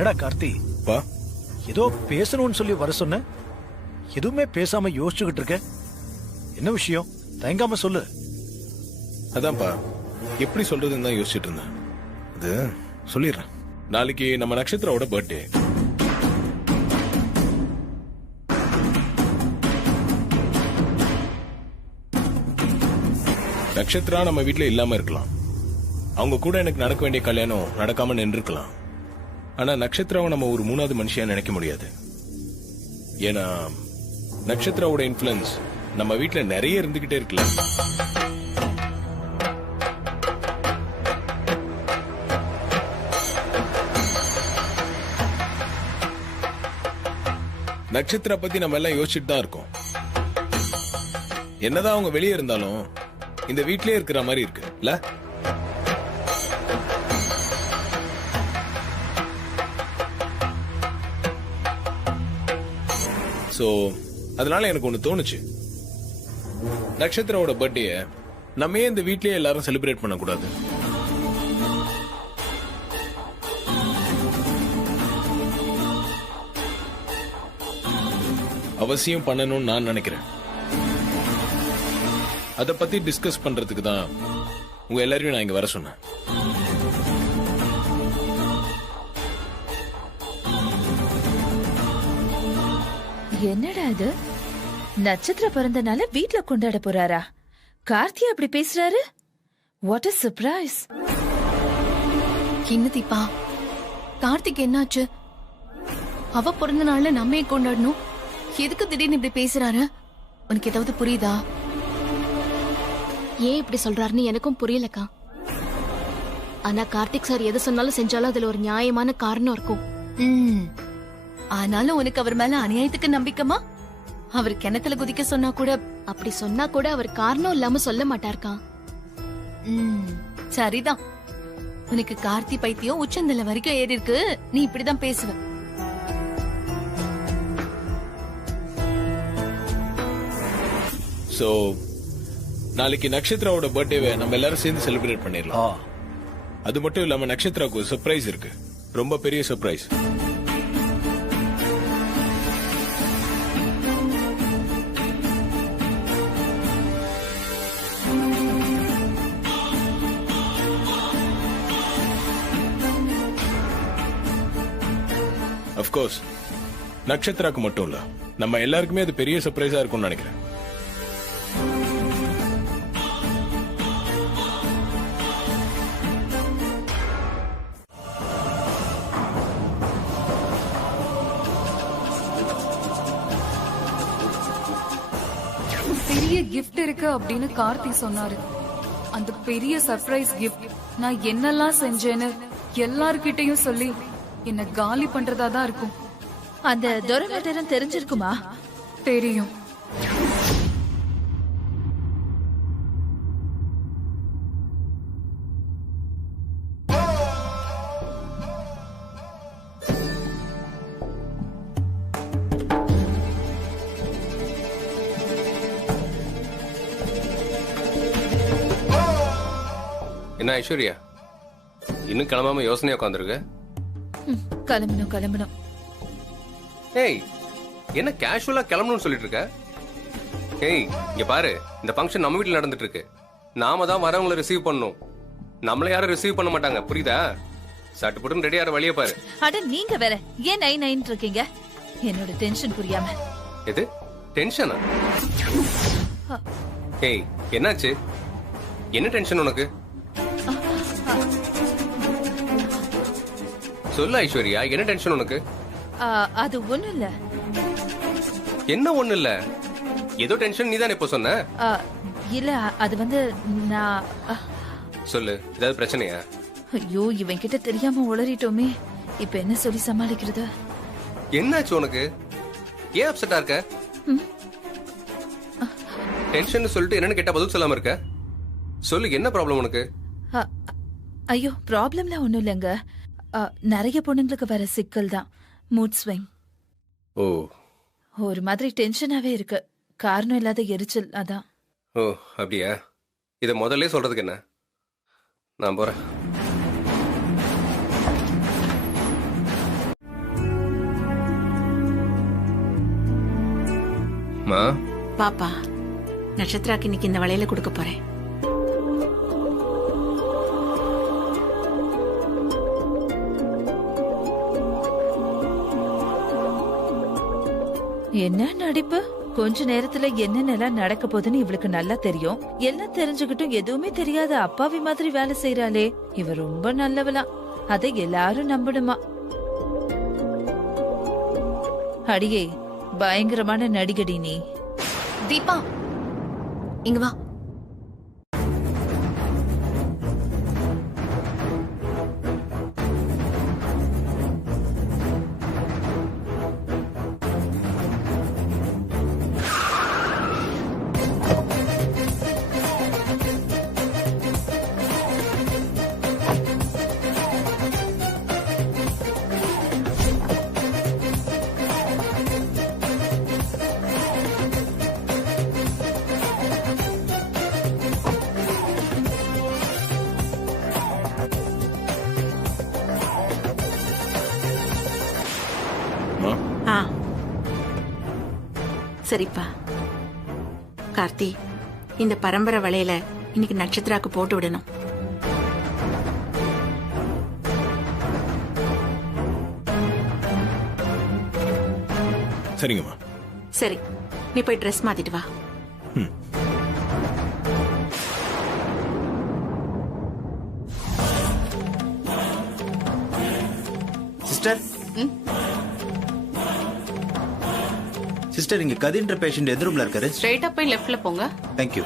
என்னடா கார்த்தி, பா ஏதோ பேசணும்னு சொல்லி வர சொன்ன, எதுவுமே பேசாம யோசிச்சுக்கிட்டு இருக்க. என்ன விஷயம்? தயங்காம சொல்லு. அதான்ப்பா, எப்படி சொல்றதுன்னு தான் யோசிச்சுட்டு இருந்தேன். அது சொல்லிடுறேன். நாளைக்கு நம்ம நட்சத்திராவோட பர்த்டே. நட்சத்திரா நம்ம வீட்டுல இல்லாம இருக்கலாம். அவங்க கூட எனக்கு நடக்க வேண்டிய கல்யாணம் நடக்காம நின்றுக்கலாம். ஆனா நட்சத்திராவை நம்ம ஒரு மூணாவது மனுஷியா நினைக்க முடியாது. ஏன்னா நட்சத்திராவோட இன்ஃப்ளூயன்ஸ் நம்ம வீட்டுல நிறைய இருந்துகிட்டே இருக்குல்ல. நட்சத்திரா பத்தி நம்ம எல்லாம் யோசிச்சுட்டு தான் இருக்கோம். என்னதான் அவங்க வெளியே இருந்தாலும் இந்த வீட்லயே இருக்கிற மாதிரி இருக்கு இல்ல? சோ அதனால எனக்கு ஒண்ணு தோணுச்சு. நட்சத்திராவோட பர்த்டே நம்ம ஏன் இந்த வீட்லயே எல்லாரும் செலிப்ரேட் பண்ண கூடாது? அவசியம் பண்ணணும்னு நான் நினைக்கிறேன். அத பத்தி டிஸ்கஸ் பண்றதுக்கு தான் உங்க எல்லாரையும் நான் இங்க வர சொன்னேன். என்னடா இது, நட்சத்திர பிறந்தனால வீட்ல கொண்டாட போறாரா? கார்த்தி அப்படி பேசுறாரு. What a surprise. என்ன தீபா, கார்த்திக் என்னாச்சு? அவ பிறந்த நாள்ல நம்ம கொண்டாடணும், எதுக்கு திடீர்னு இப்படி பேசுறாரு? உனக்கு ஏதாவது புரியுதா? ஏன் இப்படி சொல்றாருன்னு எனக்கும் புரியலக்கா. ஆனா கார்த்திக் சார் எது சொன்னாலும் செஞ்சாலும் அதுல ஒரு நியாயமான காரணம் இருக்கும். ஆனாலும் உனக்கு அவர் மேல அநியாயத்துக்கு நம்பிக்கமா? அவர் கிணத்துல குதிக்க சொன்னா கூட அப்படி சொன்னா கூட அவர் காரணம் இல்லாம சொல்ல மாட்டாருக்கா. சரிதான். உனக்கு கார்த்தி பைத்தியம் உச்சந்தல வரைக்கும் ஏறி இருக்கு. நீ இப்படிதான் பேசுவ. சோ நாளைக்கு நட்சத்திராவோட பர்த்டேவை நம்ம எல்லாரும் சேர்ந்து செலிப்ரேட் பண்ணிடலாம். அது மட்டும் இல்லாம நட்சத்திராவுக்கு ஒரு சர்ப்ரைஸ் இருக்கு, ரொம்ப பெரிய சர்ப்ரைஸ். Of course, நட்சத்திராக்கு மட்டும் இல்ல, நம்ம எல்லாருக்குமே அது பெரிய சர்ப்ரைஸா இருக்கும்னு நினைக்கிறேன். பெரிய கிஃப்ட் இருக்கு அப்படின்னு கார்த்தி சொன்னாரு. அந்த பெரிய சர்ப்ரைஸ் கிஃப்ட் நான் என்னெல்லாம் செஞ்சேன்னு எல்லார்கிட்டயும் சொல்லி என்ன காலி பண்றதா தான் இருக்கும். அந்த துரமேட்டரம் தெரிஞ்சிருக்குமா? தெரியும். என்ன ஐஸ்வர்யா, இன்னும் கிளம்பாம யோசனையா உட்காந்துருக்க? கிளம்பணும். ஏய், என்ன கேஷுவலா கிளம்பணும்னு சொல்லிட்டு இருக்க? ஏய், இங்க பாரு, இந்த ஃபங்க்ஷன் நம்ம வீட்டுல நடந்துட்டு இருக்கு. நாம தான் வரவங்களை ரிசீவ் பண்ணணும், நம்மள யாரும் ரிசீவ் பண்ண மாட்டாங்க, புரியுதா? சட்டு போட்டு ரெடி ஆற வழிய பாரு. அட நீங்க வேற ஏன் நை நைன் இருக்கீங்க? என்னோட டென்ஷன் புரியாம. எது டென்ஷனா? ஏய், என்னாச்சு? என்ன டென்ஷன் உனக்கு? சொல்ல ஐஸ்வர்யா, என்ன டென்ஷன் உனக்கு? அது ஒண்ணும் இல்ல. என்ன ஒண்ணு இல்ல? ஏதோ டென்ஷன் நீதான் இப்ப சொன்ன. இல்ல, அது வந்து நான். சொல்லு, ஏதாவது பிரச்சனையா? ஐயோ, இவன் கிட்ட தெரியாம உளறிட்டோமே. இப்ப என்ன சொல்லி சமாளிக்கிறது? என்னாச்சு உனக்கு? ஏன் அப்செட்டா இருக்க? டென்ஷன் சொல்லிட்டு என்னன்னு கேட்டா பதில் சொல்லாம இருக்க. சொல்லு, என்ன ப்ராப்ளம் உனக்கு? ஐயோ, ப்ராப்ளம்லாம் ஒண்ணும் இல்லைங்க. நிறைய பொண்ணுங்களுக்கு வர சிக்கல் தான் மூட் ஸ்விங். ஓ, ஒரு மாதிரி டென்ஷனாவே இருக்கு, காரணம் இல்லாத எரிச்சல், அதான். ஓ அப்படியா? இத முதல்ல சொல்றதுக்கு என்ன? நான் போறேன். மா பாப்பா நட்சத்திராக்கு இன்னைக்கு இந்த வளையல கொடுக்க போறேன். என்ன நடிப்பு? கொஞ்ச நேரத்துல என்னென்னலாம் நடக்க போகுதுன்னு இவளுக்கு நல்லா தெரியும். எல்லாம் தெரிஞ்சுக்கிட்டும் எதுவுமே தெரியாத அப்பாவி மாதிரி வேலை செய்யறாளே. இவ ரொம்ப நல்லவளா, அதை எல்லாரும் நம்பணுமா? அடியே, பயங்கரமான நடிகடி நீ. தீபா இங்க வா. ஆ சரிப்பா. கார்த்தி, இந்த பரம்பரை வளையல இன்னைக்கு நட்சத்திராக்கு போட்டு விடணும். சரிங்கம்மா. சரி, நீ போய் ட்ரெஸ் மாத்திட்டு வா. சிஸ்டர், சிஸ்டர், இங்க கதின்ற பேஷண்ட் எந்த ரூம்ல இருக்காரு? ஸ்ட்ரைட்டா போய் லெஃப்ட்ல போங்க. Thank you.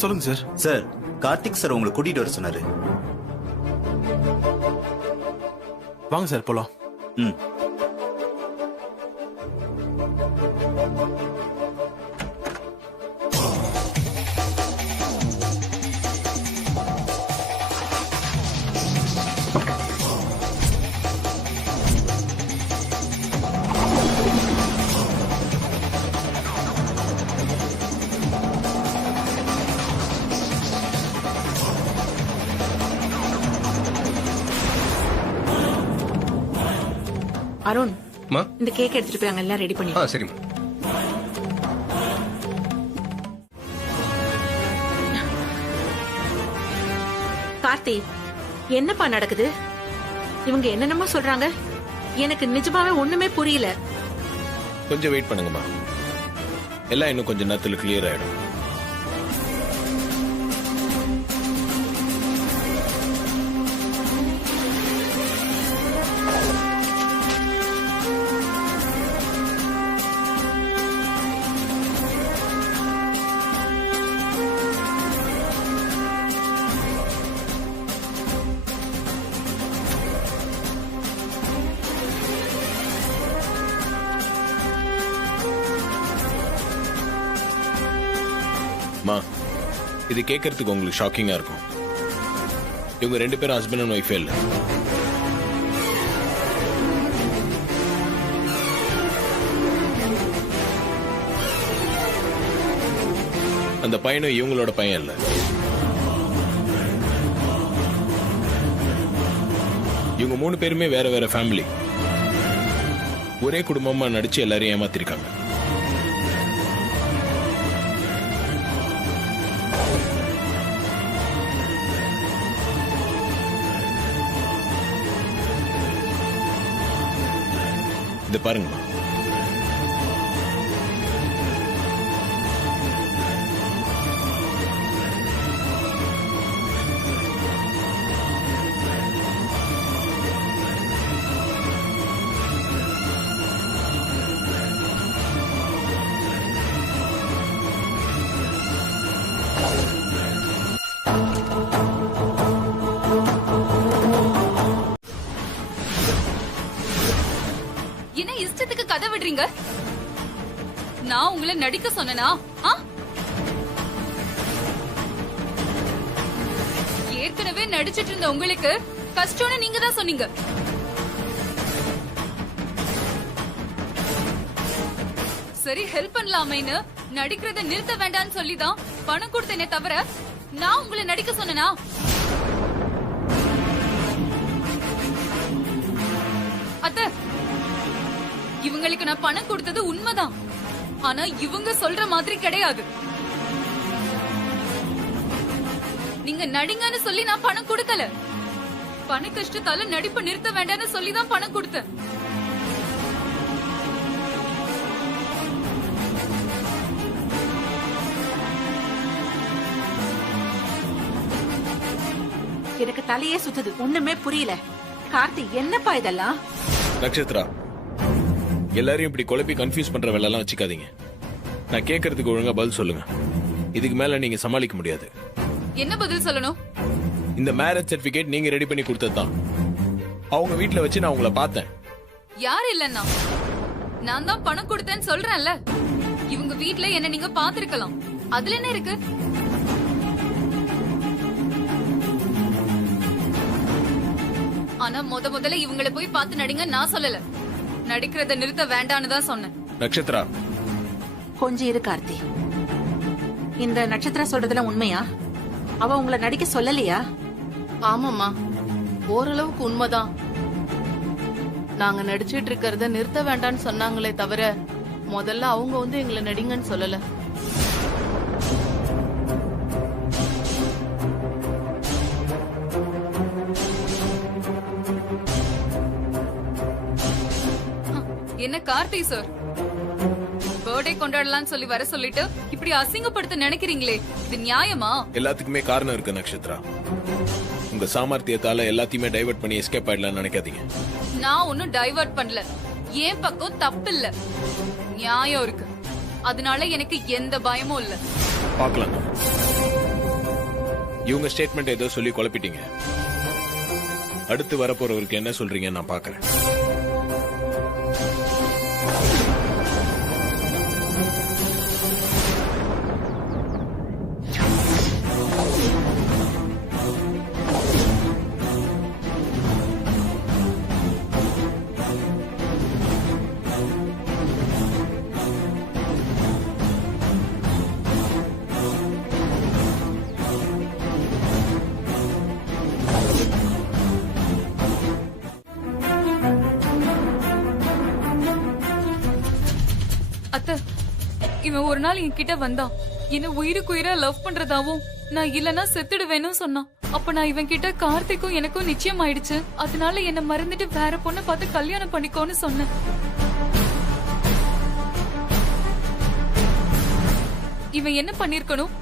சொல்லுங்க சார். சார், கார்த்திக் சார் உங்களை கூட்டிட்டு வர சொன்னாரு. வாங்க சார் போலாம். ம். அருண், மா இந்த கேக் எடுத்துட்டு போய் அங்க எல்லாம் ரெடி பண்ணி. சரிம்மா. கார்த்தி, என்னப்பா நடக்குது? இவங்க என்னென்னமோ சொல்றாங்க. எனக்கு நிஜமாவே ஒண்ணுமே புரியல. கொஞ்சம் வெயிட் பண்ணுங்கம்மா, எல்லாம் இன்னும் கொஞ்சம் நேரத்துல கிளியர் ஆயிடும். மா, இது கேட்கறதுக்கு உங்களுக்கு ஷாக்கிங்கா இருக்கும். இவங்க 2 பேரும் ஹஸ்பண்ட் அண்ட் ஒய்ஃபே இல்ல. அந்த பையனும் இவங்களோட பையன் இல்ல. இவங்க 3 பேருமே வேற வேற ஃபேமிலி. ஒரே குடும்பமா நடிச்சு எல்லாரையும் ஏமாத்திருக்காங்க. இது பாருங்கம்மா, என்ன இஷ்டத்துக்கு கதை விடுறீங்க? நான் உங்களை நடிக்க சொன்னனா? ஏற்கனவே நடிச்சிட்டு இருந்த உங்களுக்கு கஷ்டம்னு நீங்க தான் சொன்னீங்க. சரி, ஹெல்ப் பண்ணலாமேன்னு நடிக்கிறத நிறுத்த வேண்டாம்னு சொல்லிதான் பணம் கொடுத்தேனே தவிர நான் உங்களை நடிக்க சொன்னனா? அத்தை, இவங்களுக்கு நான் பணம் கொடுத்தது உண்மைதான். ஆனா இவங்க சொல்ற மாதிரி கிடையாது. நீங்க நடிங்கன்னு சொல்லி நான் பணம் கொடுக்கல. பண கஷ்டத்தால நடிப்பு நிறுத்த வேண்டாம்னு சொல்லிதான் பணம் கொடுத்தேன். எனக்கு தலையே சுத்துது, ஒண்ணுமே புரியல. கார்த்தி, என்னப்பா இதெல்லாம்? நட்சத்திரா, எல்லாரையும் இப்படி குழப்பி கன்ஃபியூஸ் பண்ற வேலை எல்லாம் வச்சுக்காதீங்க. நான் கேட்கறதுக்கு ஒழுங்கா பதில் சொல்லுங்க. இதுக்கு மேல நீங்க சமாளிக்க முடியாது. என்ன பதில் சொல்லணும்? இந்த மேரேஜ் சர்டிபிகேட் நீங்க ரெடி பண்ணி கொடுத்ததுதான். அவங்க வீட்ல வச்சு நான் உங்களை பார்த்தேன். யார் இல்லன்னா? நான் தான் பணம் கொடுத்தேன்னு சொல்றேன்ல. இவங்க வீட்ல என்ன நீங்க பாத்திருக்கலாம். அதுல என்ன இருக்கு? ஆனா முதல்ல இவங்களை போய் பார்த்து நடிங்க நான் சொல்லல. நடிக்கிறத நிறுத்த வேண்டான்னு தான் சொன்னேன். நட்சத்திரா, கொஞ்சம் இரு கார்த்தி. இந்த நட்சத்திரா சொல்றதுல உண்மையா? அவ உங்களை நடிக்க சொல்லலையா? ஆமாம்மா, ஓரளவுக்கு உண்மைதான். நாங்க நடிச்சிட்டு இருக்கிறத நிறுத்த வேண்டாம்னு சொன்னாங்களே தவிர முதல்ல அவங்க வந்து எங்களை நடிங்கன்னு சொல்லல. என்ன கார்த்தி சார், பர்த்டே கொண்டாடலாம்னு சொல்லி வர சொல்லிட்டு இப்படி அசிங்கப்படுத்த நினைக்கிறீங்களே, இது நியாயமா? எல்லாத்துக்குமே காரணம் இருக்கு நட்சத்திரா. உங்க சாமர்த்தியத்தால எல்லாத்தையுமே டைவர்ட் பண்ணி எஸ்கேப் ஆயிடலாம்னு நினைக்காதீங்க. நான் ஒன்னும் டைவர்ட் பண்ணல. என் பக்கம் தப்பு இல்ல, நியாயம் இருக்கு. அதனால எனக்கு எந்த பயமும் இல்ல. பார்க்கலாம். இவங்க ஸ்டேட்மெண்ட் ஏதோ சொல்லி குழப்பிட்டீங்க. அடுத்து வரப்போறவருக்கு என்ன சொல்றீங்க நான் பாக்குறேன். அத்தை, இவன் ஒரு நாள் என்கிட்ட வந்தான். என்ன உயிருக்கு உயிரா லவ் பண்றதாவும் நான் இல்லனா செத்துடுவேன்னு சொன்னான். அப்ப நான் இவன் கிட்ட கார்த்திக்கும் எனக்கும் நிச்சயம் ஆயிடுச்சு, அதனால என்ன மறந்துட்டு வேற பொண்ணை பார்த்து கல்யாணம் பண்ணிக்கோன்னு சொன்னேன். இவன் என்ன பண்ணிருக்கணும்?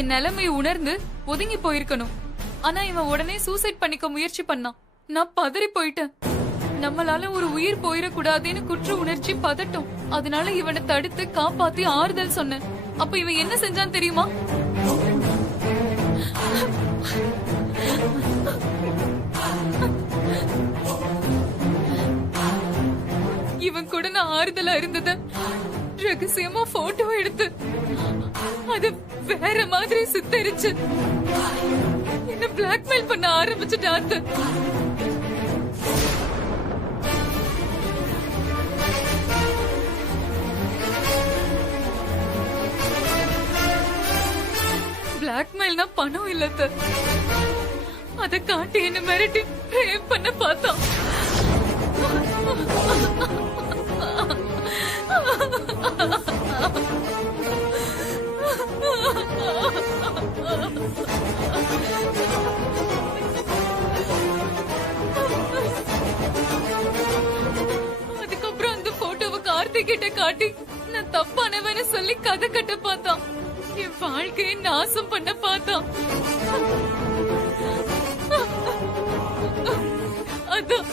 என் நிலைமையை உணர்ந்து ஒதுங்கி போயிருக்கணும். ஆனா இவன் உடனே சூசைட் பண்ணிக்க முயற்சி பண்ணான். நான் பதறி போயிட்டேன். நம்மளால ஒரு உயிர் போயிடக்கூடாதுன்னு குற்ற உணர்ச்சி பதட்டம். அதனால இவனை தடுத்து காப்பாத்தி ஆறுதல் சொன்னேன். அப்ப இவன் என்ன செஞ்சான் தெரியுமா? இவன் கூட நான் ஆறுதலா இருந்தத ரகசியமா போட்டோ எடுத்து அது வேற மாதிரி சித்தரிச்சு என்ன பிளாக்மெயில் பண்ண ஆரம்பிச்சுட்டான். பிளாக்மெயில்னா பணம் இல்ல, அத காட்டி என்ன மிரட்டி ரேப் பண்ண பார்த்தான். அதுக்கப்புறம் அந்த போட்டோவை கார்த்திக் கிட்ட காட்டி நான் தப்பானவன்னு சொல்லி கதை கட்ட பார்த்தான். என் வாழ்க்கையை நாசம் பண்ண பார்த்தான். அதான்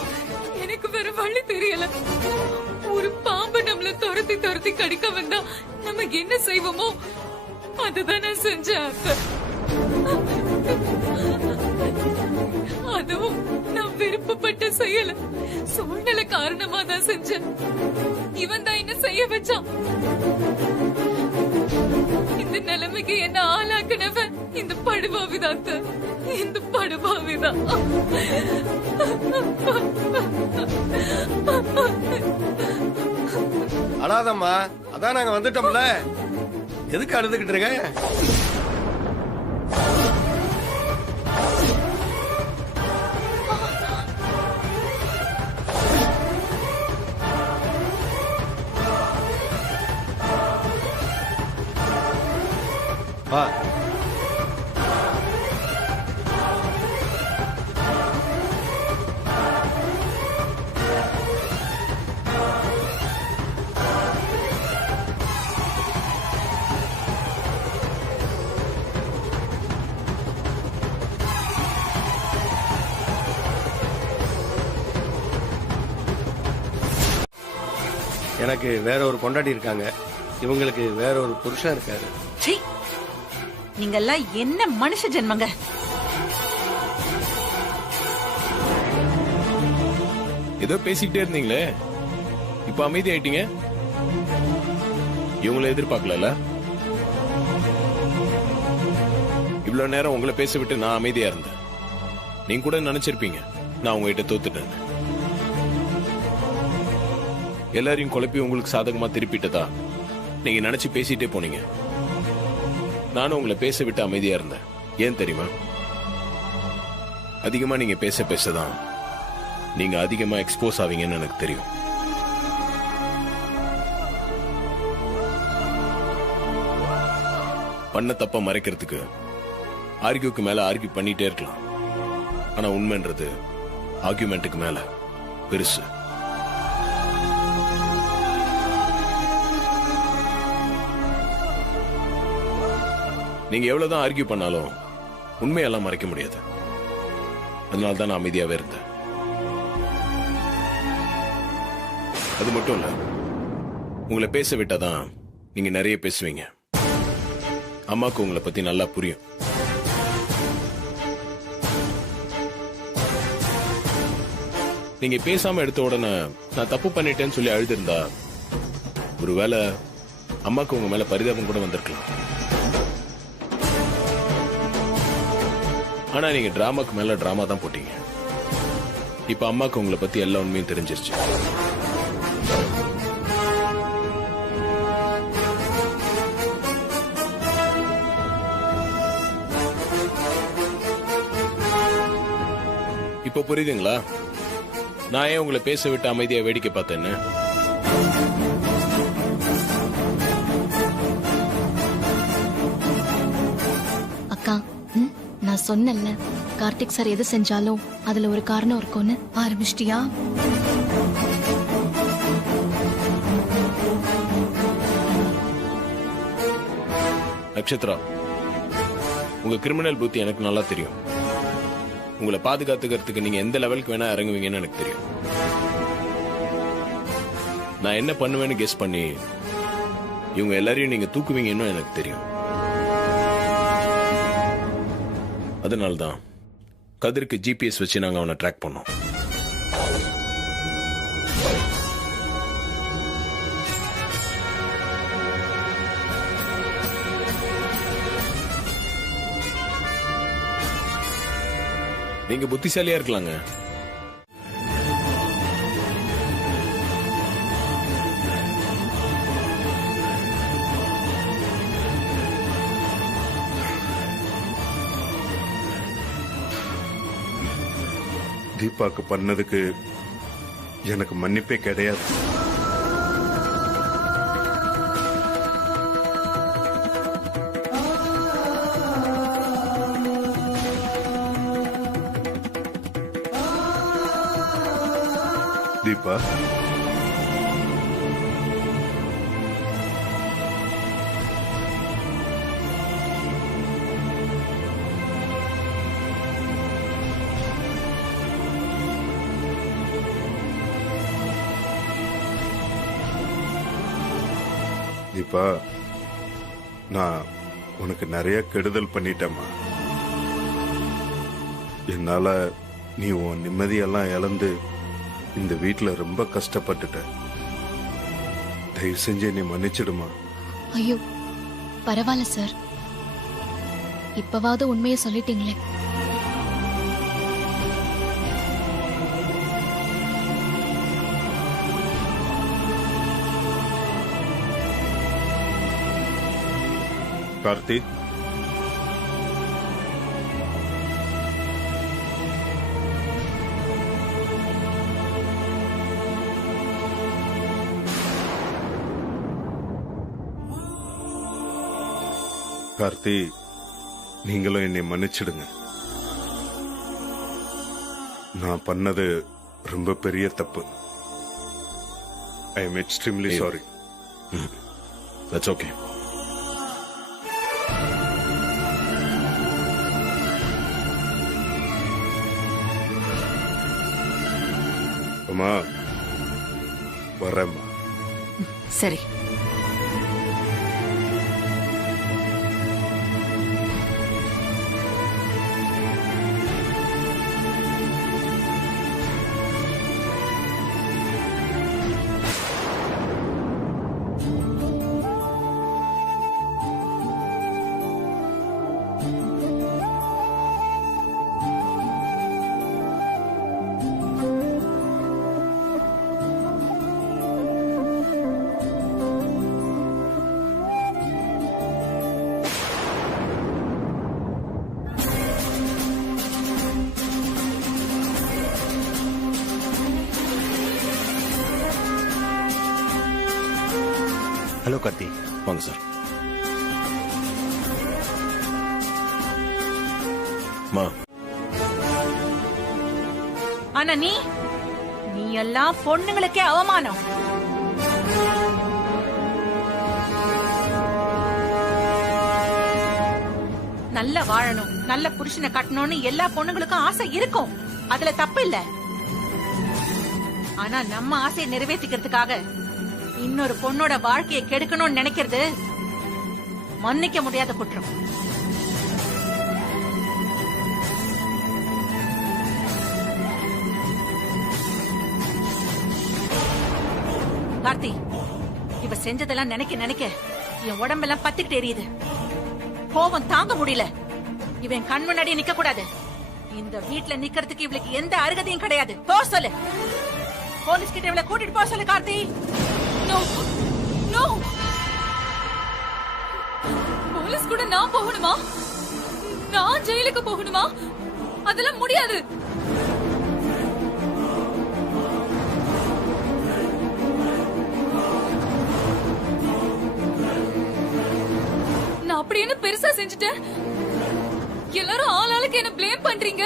எனக்கு வேற வழி தெரியல. ஒரு பாம்பு நம்மள துரத்தி துரத்தி கடிக்க வந்தா நம்ம என்ன செய்வோமோ அதுதான் நான் செஞ்சேன். அதுவும் நான் விருப்பப்பட்ட செய்யல, சூழ்நிலை காரணமா தான் செஞ்சேன். இவன் தான் என்ன செய்ய வச்சான். இந்த நிலைமைக்கு என்ன ஆளாக்குனவன் இந்த படுபாவிதான், இந்த படுபாவிதான். அழாதம்மா, அதான் நாங்க வந்துட்டோம்ல, எதுக்கு அழுதுகிட்டு இருக்க? எனக்கு வேற ஒரு கொண்டாடி இருக்காங்க, இவங்களுக்கு வேற ஒரு புருஷன் இருக்காரு. சீ, நீங்கெல்லாம் என்ன மனுஷ ஜென்மங்க. ஏதோ பேசிக்கிட்டே இருந்தீங்களே, இப்ப அமைதி ஆயிட்டீங்க. இவங்களை எதிர்பார்க்கல. இவ்வளவு நேரம் உங்களை பேச விட்டு நான் அமைதியா இருந்தேன். நீங்க கூட நினைச்சிருப்பீங்க நான் உங்ககிட்ட தோத்துட்டேன். எல்லாரையும் குழப்பி உங்களுக்கு சாதகமா திருப்பிட்டதா நீங்க நினைச்சு பேசிட்டே போனீங்க. நானும் உங்களை பேச விட்டு அமைதியா இருந்தேன். ஏன் தெரியுமா? அதிகமா நீங்க பேச பேசதான் நீங்க அதிகமா எக்ஸ்போஸ் ஆவீங்கன்னு எனக்கு தெரியும். பண்ண தப்ப மறைக்கிறதுக்கு ஆர்கியூக்கு மேல ஆர்கியூ பண்ணிட்டே இருக்கலாம். ஆனா உண்மைன்றது ஆர்கியூமெண்ட்டுக்கு மேல பெருசு. நீங்க எவ்வளவுதான் ஆர்கியூ பண்ணாலும் உண்மையெல்லாம் மறைக்க முடியாது. அதனால்தான் நான் அமைதியாவே இருந்தேன். அது மட்டும் இல்ல, உங்களை பேச விட்டாதான் நீங்க நிறைய பேசுவீங்க. அம்மாக்கு உங்களை பத்தி நல்லா புரியும். நீங்க பேசாம எடுத்த உடனே நான் தப்பு பண்ணிட்டேன்னு சொல்லி அழுதிருந்தா ஒருவேளை அம்மாக்கு உங்க மேல பரிதாபம் கூட வந்திருக்கலாம். ஆனா நீங்க டிராமாக்கு மேல டிராமா தான் போட்டீங்க. இப்ப அம்மாக்கு உங்களை பத்தி எல்லா உண்மையும் தெரிஞ்சிருச்சு. இப்ப புரியுதுங்களா நான் ஏன் உங்களை பேச விட்டு அமைதியா வேடிக்கை பார்த்தேன்னு? அக்கா, நான் சொன்னேன்ல கார்த்திக் சார் எது செஞ்சாலும் அதுல ஒரு காரணம் இருக்கும்னு. ஆரம்பிச்சிட்டியா? நட்சத்திரா, உங்க கிரிமினல் புத்தி எனக்கு நல்லா தெரியும். உங்களை பாதுகாத்துக்கிறதுக்கு நீங்க எந்த லெவலுக்கு வேணா இறங்குவீங்கன்னு எனக்கு தெரியும். நான் என்ன பண்ணுவேன்னு கெஸ் பண்ணி இவங்க எல்லாரையும் நீங்க தூக்குவீங்கன்னு எனக்கு தெரியும். அதனால்தான் கதிருக்கு ஜிபிஎஸ் வச்சு நாங்க அவனை ட்ராக் பண்ணோம். நீங்க புத்திசாலியா இருக்கலாங்க. தீபாக்கு பண்ணதுக்கு எனக்கு மன்னிப்பே கிடையாது. தீபா, தீபா, நான் உனக்கு நிறைய கெடுதல் பண்ணிட்டேம்மா. என்னால நீ உன் நிம்மதியெல்லாம் இழந்து இந்த வீட்டுல ரொம்ப கஷ்டப்பட்டுட்ட. தயவு செஞ்சு நீ மன்னிச்சிடுமா. ஐயோ பரவாயில்ல சார், இப்பவாவது உண்மையை சொல்லிட்டீங்களே. கார்த்தி, கார்த்தி, நீங்களும் என்னை மன்னிச்சிடுங்க. நான் பண்ணது ரொம்ப பெரிய தப்பு. I am extremely sorry. That's okay. அம்மா, வரேம்மா. சரி. ஹலோ கார்த்தி. வாங்க சார். மா. ஆனா நீ எல்லாம் பொண்ணுங்களுக்கே அவமானம். நல்ல வாழணும், நல்ல புருஷனை கட்டணும்னு எல்லா பொண்ணுங்களுக்கும் ஆசை இருக்கும். அதுல தப்பு இல்ல. ஆனா நம்ம ஆசையை நிறைவேற்றிக்கிறதுக்காக இன்னொரு பொண்ணோட வாழ்க்கையை கெடுக்கணும்னு நினைக்கிறது மன்னிக்க முடியாத குற்றம். கார்த்தி, இவ செஞ்சதெல்லாம் நினைக்க என் உடம்பெல்லாம் பத்திக்கிட்டு எரியுது. கோபம் தாங்க முடியல. இவன் கண் முன்னாடி நிக்க கூடாது. இந்த வீட்டுல நிக்கிறதுக்கு இவளுக்கு எந்த அருகதையும் கிடையாது. போ சொல்லு. போலீஸ் கிட்ட இவளை கூட்டிட்டு போ சொல்லு கார்த்தி. போலீஸ் கூட நான் போகணுமா? நான் ஜெயிலுக்கு போகணுமா? அதெல்லாம் முடியாது. நான் அப்படி என்ன பெருசா செஞ்சுட்டேன்? எல்லாரும் ஆளாளுக்கு என்ன ப்ளேம் பண்றீங்க.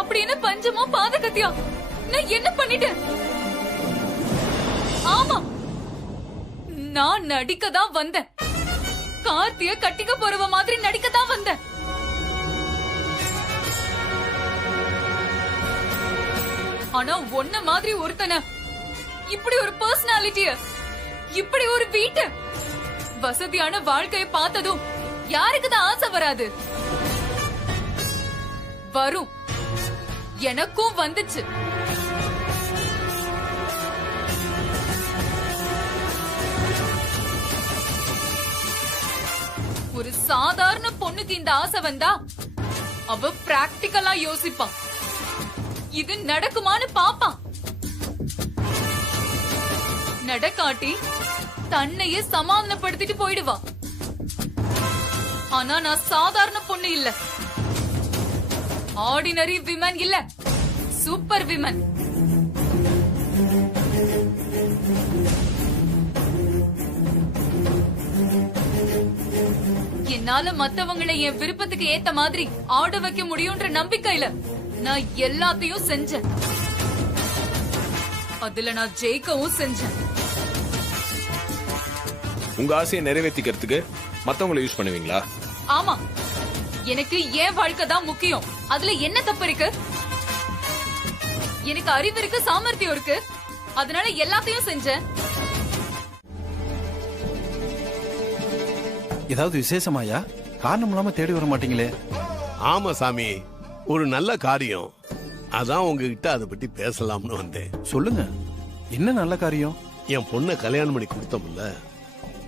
அப்படி என்ன பஞ்சமா பாத கத்தியா? நான் என்ன பண்ணிட்டேன்? ஆமா, நான் நடிக்கதான் வந்தேன். கார்த்திய கட்டிக்க போறவ மாதிரி நடிக்கதான் வந்தேன். ஆனா ஒன்ன மாதிரி ஒருத்தன, இப்படி ஒரு பர்சனாலிட்டிய, இப்படி ஒரு வீட்டு வசதியான வாழ்க்கையை பார்த்ததும் யாருக்குதான் ஆசை வராது? வரும். எனக்கும் வந்துச்சு. ஒரு சாதாரண பொண்ணுக்கு இந்த ஆசை வந்தா அவ பிராக்டிகலா யோசிப்பான். இது நடக்குமான்னு பாப்பான். நடக்காட்டி தன்னையே சமாதானப்படுத்திட்டு போயிடுவா. ஆனா நான் சாதாரண பொண்ணு இல்ல. ஆர்டினரி விமன் இல்ல, சூப்பர் விமன். என்னால மத்தவங்களை என் விருப்பத்துக்கு ஏத்த மாதிரி ஆட வைக்க முடியும்ன்ற நம்பிக்கையில நான் எல்லாத்தையும் செஞ்சேன். அதுல நான் ஜெயிக்கவும் செஞ்சேன். உங்க ஆசையை நிறைவேற்றிக்கிறதுக்கு மத்தவங்களை யூஸ் பண்ணுவீங்களா? ஆமா, எனக்கு என் வாழ்க்கை தான் முக்கியம். அதுல என்ன தப்பு இருக்கு? எனக்கு அறிவு இருக்கு, சாமர்த்தியம் இருக்கு. அதனால எல்லாத்தையும் செஞ்சேன். ஏதாவது விசேஷமாயா? காரணம் இல்லாம தேடி வர மாட்டீங்களே. ஆமா சாமி, ஒரு நல்ல காரியம். அதான் உங்ககிட்ட அதை பத்தி பேசலாம்னு வந்தேன். சொல்லுங்க, என்ன நல்ல காரியம்? என் பொண்ணை கல்யாணம் பண்ணி கொடுத்தோம்ல,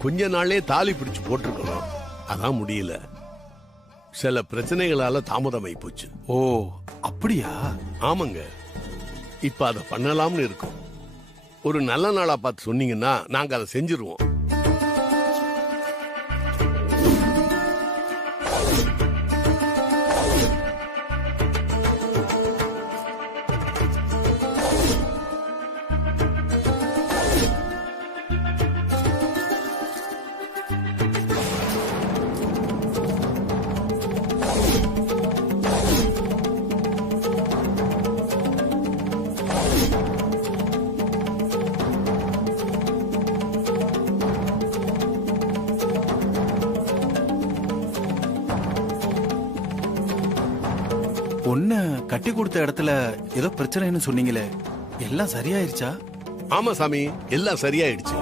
கொஞ்ச நாளே தாலி பிடிச்சு போட்டிருக்கணும். அதான் முடியல. சில பிரச்சனைகளால தாமதமாயி போச்சு. ஓ, அப்படியா? ஆமாங்க. இப்ப அதை பண்ணலாம்னு இருக்கோம். ஒரு நல்ல நாளா பார்த்து சொன்னீங்கன்னா நாங்க அதை செஞ்சிருவோம். பொண்ண கட்டி கொடுத்த இடத்துல ஏதோ பிரச்சனைன்னு சொன்னீங்களே, எல்லாம் சரியாயிருச்சா? ஆமா சாமி, எல்லாம் சரியாயிடுச்சு.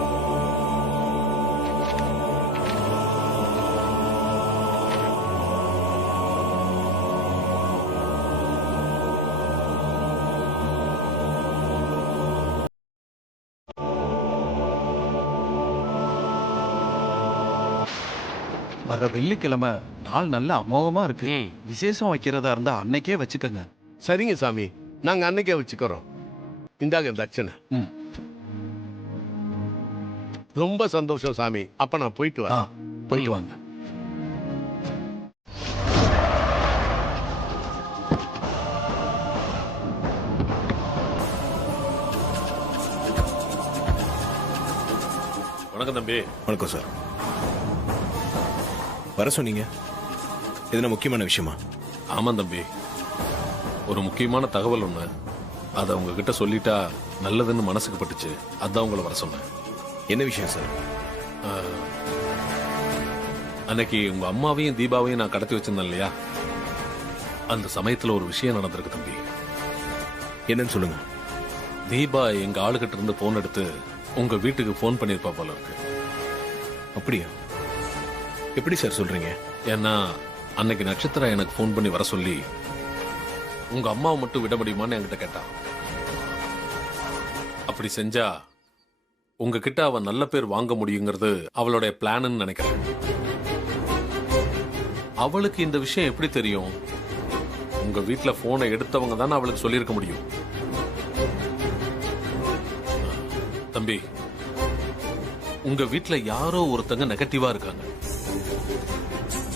வர வெள்ளிக்கிழமை நாள் நல்ல அமோகமா இருக்கு. விசேஷம் வைக்கிறதா இருந்தா அன்னைக்கே வச்சுக்கோங்க. சரிங்க சாமி, நாங்க அன்னைக்கே வச்சுக்கிறோம். இந்தாங்க தட்சணை. ரொம்ப சந்தோஷம் சாமி. அப்ப நான் போயிட்டு வரேன். போயிட்டு வாங்க. வணக்கம் தம்பி. வணக்கம் சார். வர சொன்னீங்க, எதுனா முக்கியமான விஷயமா? ஆமாம் தம்பி, ஒரு முக்கியமான தகவல் ஒன்று. அதை உங்ககிட்ட சொல்லிட்டா நல்லதுன்னு மனசுக்கு பட்டுச்சு, அதான் உங்களை வர சொன்னேன். என்ன விஷயம் சார்? அன்னைக்கு உங்க அம்மாவையும் தீபாவையும் நான் கடத்தி வச்சிருந்தேன் இல்லையா, அந்த சமயத்தில் ஒரு விஷயம் நடந்திருக்கு தம்பி. என்னன்னு சொல்லுங்க. தீபா எங்க ஆளுகிட்ட இருந்து போன் எடுத்து உங்க வீட்டுக்கு போன் பண்ணிருப்பா போல இருக்கு. அப்படியா? எப்படி சார் சொல்றீங்க? ஏன்னா அன்னைக்கு நட்சத்திரா எனக்கு போன் பண்ணி வர சொல்லி உங்க அம்மாவை மட்டும் விட முடியுமான்னு என்கிட்ட கேட்டா. அப்படி செஞ்சா உங்ககிட்ட அவ நல்ல பேர் வாங்க முடியுங்கிறது அவளுடைய பிளான்னு நினைக்கிறேன். அவளுக்கு இந்த விஷயம் எப்படி தெரியும்? உங்க வீட்டுல போனை எடுத்தவங்க தானே அவளுக்கு சொல்லியிருக்க முடியும். தம்பி, உங்க வீட்டுல யாரோ ஒருத்தங்க நெகட்டிவா இருக்காங்க.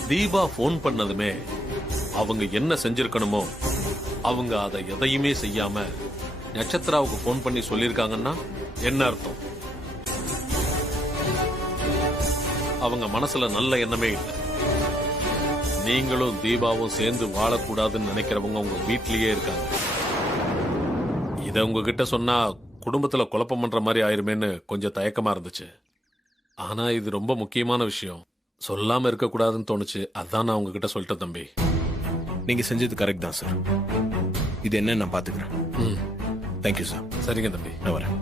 தீபா போன் பண்ணதுமே அவங்க என்ன செஞ்சிருக்கணுமோ அவங்க அதை எதையுமே செய்யாம நட்சத்திராவுக்கு போன் பண்ணி சொல்லிருக்காங்கன்னா என்ன அர்த்தம்? அவங்க மனசுல நல்ல எண்ணமே இல்லை. நீங்களும் தீபாவும் சேர்ந்து வாழக்கூடாதுன்னு நினைக்கிறவங்க உங்க வீட்லயே இருக்காங்க. இத உங்ககிட்ட சொன்னா குடும்பத்துல குழப்பம் பண்ற மாதிரி ஆயிருமேன்னு கொஞ்சம் தயக்கமா இருந்துச்சு. ஆனா இது ரொம்ப முக்கியமான விஷயம், சொல்லாம இருக்க கூடாதுன்னு தோணுச்சு. அதான் நான் உங்ககிட்ட சொல்லிட்டேன் தம்பி. நீங்க செஞ்சது கரெக்ட் தான் சார். இது என்ன நான் பாத்துக்கிறேன். Thank you sir. சரிங்க தம்பி, நான் வரேன்.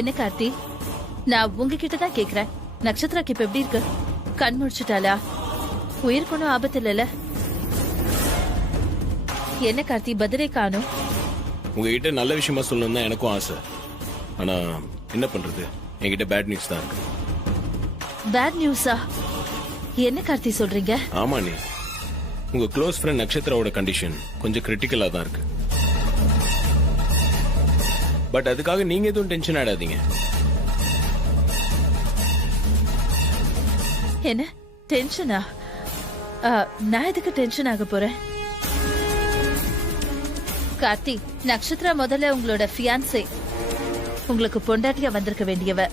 என்ன கார்த்தி, நான் உங்ககிட்ட தான் கேக்குறேன். நட்சத்திராக்கு இப்ப எப்படி இருக்கு? கண் முடிச்சுட்டாளா? உயிருக்கு ஒன்றும் ஆபத்து இல்லைல்ல? என்ன கார்த்தி பதிலே காணும்? உங்ககிட்ட நல்ல விஷயமா சொல்லணும் தான் எனக்கும் ஆசை. ஆனா என்ன பண்றது, என்கிட்ட பேட் நியூஸ் தான் இருக்கு. பேட் நியூஸா? என்ன கார்த்தி சொல்றீங்க? ஆமா, நீ உங்க க்ளோஸ் ஃப்ரெண்ட் நட்சத்திராவோட கண்டிஷன் கொஞ்சம் கிரிட்டிக்கலா தான் இருக்கு. பட் அதுக்காக நீங்க எதுவும் டென்ஷன் ஆடாதீங்க. என்ன டென்ஷனா? நான் எதுக்கு டென்ஷன் ஆக போறேன்? கார்த்தி, நட்சத்திரா முதல்ல உங்களோட ஃபியான்சே, உங்களுக்கு பொண்டாட்டியா வந்திருக்க வேண்டியவ.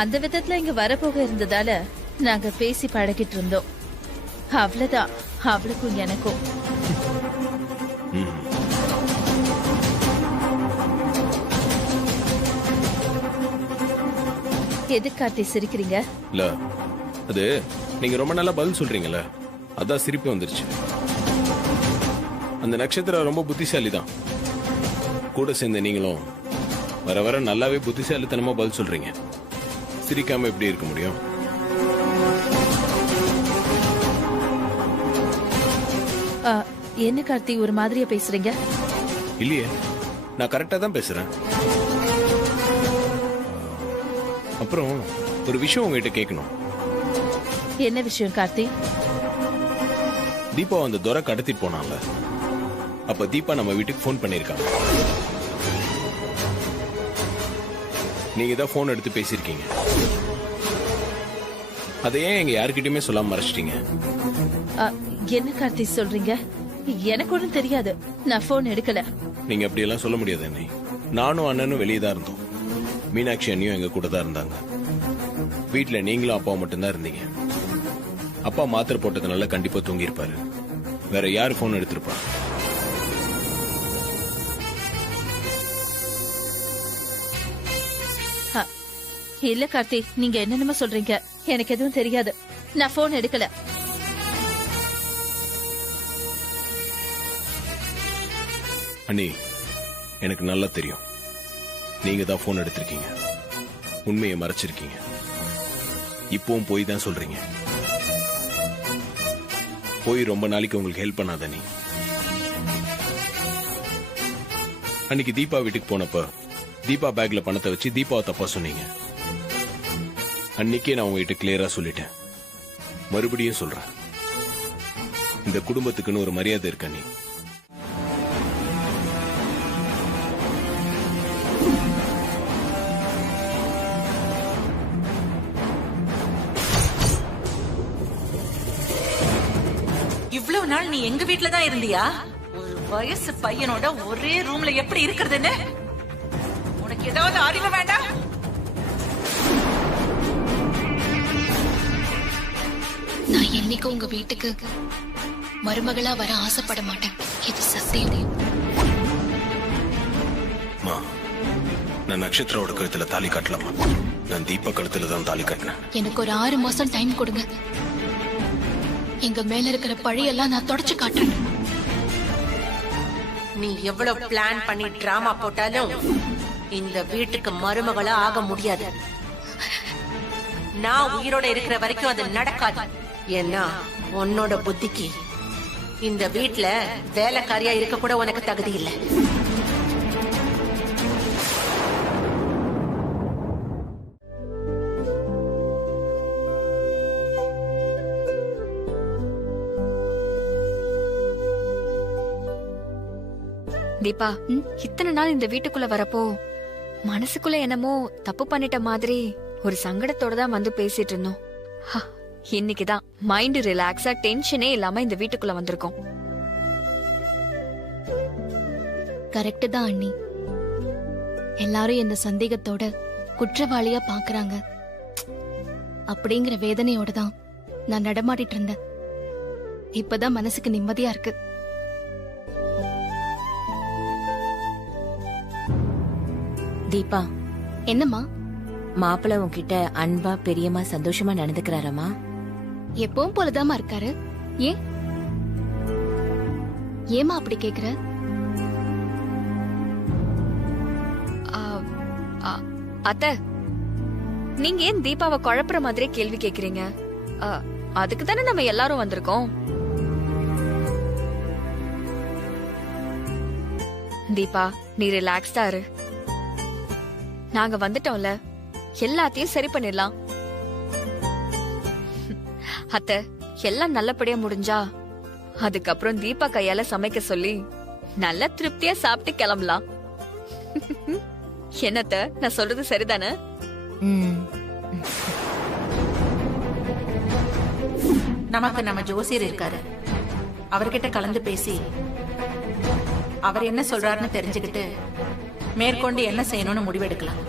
அந்த விதத்துல இங்க வரப்போக இருந்ததால நாங்க பேசி பழகிட்டு இருந்தோம். அவ்வளவுதான், அவளுக்கும் எனக்கும். எது கார்த்தி சிரிக்கிறீங்க? இல்ல, அது நீங்க ரொம்ப நல்லா பதில் சொல்றீங்கல்ல, அதான் சிரிப்பு வந்துருச்சு. அந்த நட்சத்திரம் ரொம்ப புத்திசாலி தான். கூட சேர்ந்த நீங்களும் வர வர நல்லாவே புத்திசாலித்தனமா பதில் சொல்றீங்க. சிரிக்காம எப்படி இருக்க முடியும்? என்ன கார்த்தி ஒரு மாதிரியா பேசுறீங்க? இல்லையே, நான் கரெக்டா தான் பேசுறேன். அப்புறம் ஒரு விஷயம் உங்ககிட்ட கேட்கணும். என்ன விஷயம் கார்த்தி? தீபா அந்த துரை கடத்திட்டு போனால, அப்ப தீபா நம்ம வீட்டுக்கு போன் பண்ணிருக்காங்க. நீங்க தான் போன் எடுத்து பேசிருக்கீங்க. அதை ஏன் எங்க யாருக்கிட்டயுமே சொல்லாம மறைச்சிட்டீங்க? என்ன கார்த்தி சொல்றீங்க? எனக்கு ஒன்றும் தெரியாது, நான் போன் எடுக்கல. நீங்க அப்படி எல்லாம் சொல்ல முடியாது அண்ணி. நானும் அண்ணனும் வெளியே தான் இருந்தோம். மீனாட்சி அண்ணியும் எங்க கூட தான் இருந்தாங்க. வீட்டுல நீங்களும் அப்பாவும் மட்டும்தான் இருந்தீங்க. அப்பா மாத்திரை போட்டதுனால கண்டிப்பா தூங்கி இருப்பாரு. வேற யாரு போன் எடுத்திருப்பா? இல்ல கார்த்தி, நீங்க என்னென்னமோ சொல்றீங்க. எனக்கு எதுவும் தெரியாது. நான் போன் எடுக்கல. அண்ணி, எனக்கு நல்லா தெரியும் நீங்க தான் போன் எடுத்திருக்கீங்க, உண்மையை மறைச்சிருக்கீங்க. இப்பவும் போய் தான் சொல்றீங்க. போய் ரொம்ப நாளைக்கு உங்களுக்கு ஹெல்ப் பண்ணாத நீ. அன்னைக்கு தீபா வீட்டுக்கு போனப்ப தீபா பேக்ல பணத்தை வச்சு தீபாவை தப்பா சொன்னீங்க. அன்னைக்கே நான் உங்ககிட்ட கிளியரா சொல்லிட்டேன். மறுபடியும் சொல்றேன், இந்த குடும்பத்துக்குன்னு ஒரு மரியாதை இருக்க நீ. இவ்வளவு நாள் நீ எங்க வீட்டுல தான் இருந்தியா? ஒரு வயசு பையனோட ஒரே ரூம்ல எப்படி இருக்கிறதுன்னு உனக்கு ஏதாவது அறிவு வேண்டாம்? நான் என்னைக்கும் உங்க வீட்டுக்கு மருமகளா வர ஆசைப்பட மாட்டேன். இது சத்தியம். நான் நட்சத்திரோட கழுத்துல தாலி கட்டலாமா? நான் தீபா கழுத்துல தான் தாலி கட்டினேன். எனக்கு ஒரு 6 மாசம் டைம் கொடுங்க. எங்க மேல இருக்கிற பழையெல்லாம் நான் தொடச்சு காட்டுறேன். நீ எவ்வளவு பிளான் பண்ணி டிராமா போட்டாலும் இந்த வீட்டுக்கு மருமகளா ஆக முடியாது. நான் உயிரோட இருக்கிற வரைக்கும் அது நடக்காது. ஏன்னா உன்னோட புத்திக்கு இந்த வீட்டுல வேலைக்காரியா இருக்க கூட உனக்கு தகுதி இல்லை. தீபா, இத்தனை நாள் இந்த வீட்டுக்குள்ள வரப்போ மனசுக்குள்ள என்னமோ தப்பு பண்ணிட்ட மாதிரி ஒரு சங்கடத்தோட தான் வந்து பேசிட்டு இருந்தோம். இன்னைக்குதான் மைண்ட் ரிலாக்ஸா டென்ஷனே இல்லாம இந்த வீட்டுக்குள்ள வந்திருக்கோம். கரெக்ட் தான் அண்ணி. எல்லாரும் என்ன சந்தேகத்தோட குற்றவாளியா பாக்குறாங்க. அப்படிங்கிற வேதனையோட தான் நான் நடமாடிட்டு இருந்தேன். இப்பதான் மனசுக்கு நிம்மதியா இருக்கு. தீபா, என்னம்மா? மாப்பிள்ள உன்கிட்ட அன்பா பெரியமா சந்தோஷமா நடந்துக்கிறாரம்மா? எப்பவும் போலதாமா இருக்காரு. ஏமா அப்படி கேக்குற? அத்தை, நீங்க ஏன் தீபாவை குழப்புற மாதிரி கேள்வி கேக்குறீங்க? அதுக்கு தானே நம்ம எல்லாரும் வந்திருக்கோம். தீபா, நீ ரிலாக்ஸ்டா இரு. நாங்க வந்துட்டோம்ல, எல்லாத்தையும் சரி பண்ணிடலாம். அத்தை, எல்லாம் நல்லபடியா முடிஞ்சா அதுக்கப்புறம் தீபா கையால சமைக்க சொல்லி நல்ல திருப்தியா சாப்பிட்டு கிளம்பலாம். என்னத்த, நான் சொல்றது சரிதானே? நமக்கு நம்ம ஜோசியர் இருக்காரு, அவர்கிட்ட கலந்து பேசி அவர் என்ன சொல்றாருன்னு தெரிஞ்சுக்கிட்டு மேற்கொண்டு என்ன செய்யணும்னு முடிவெடுக்கலாம்.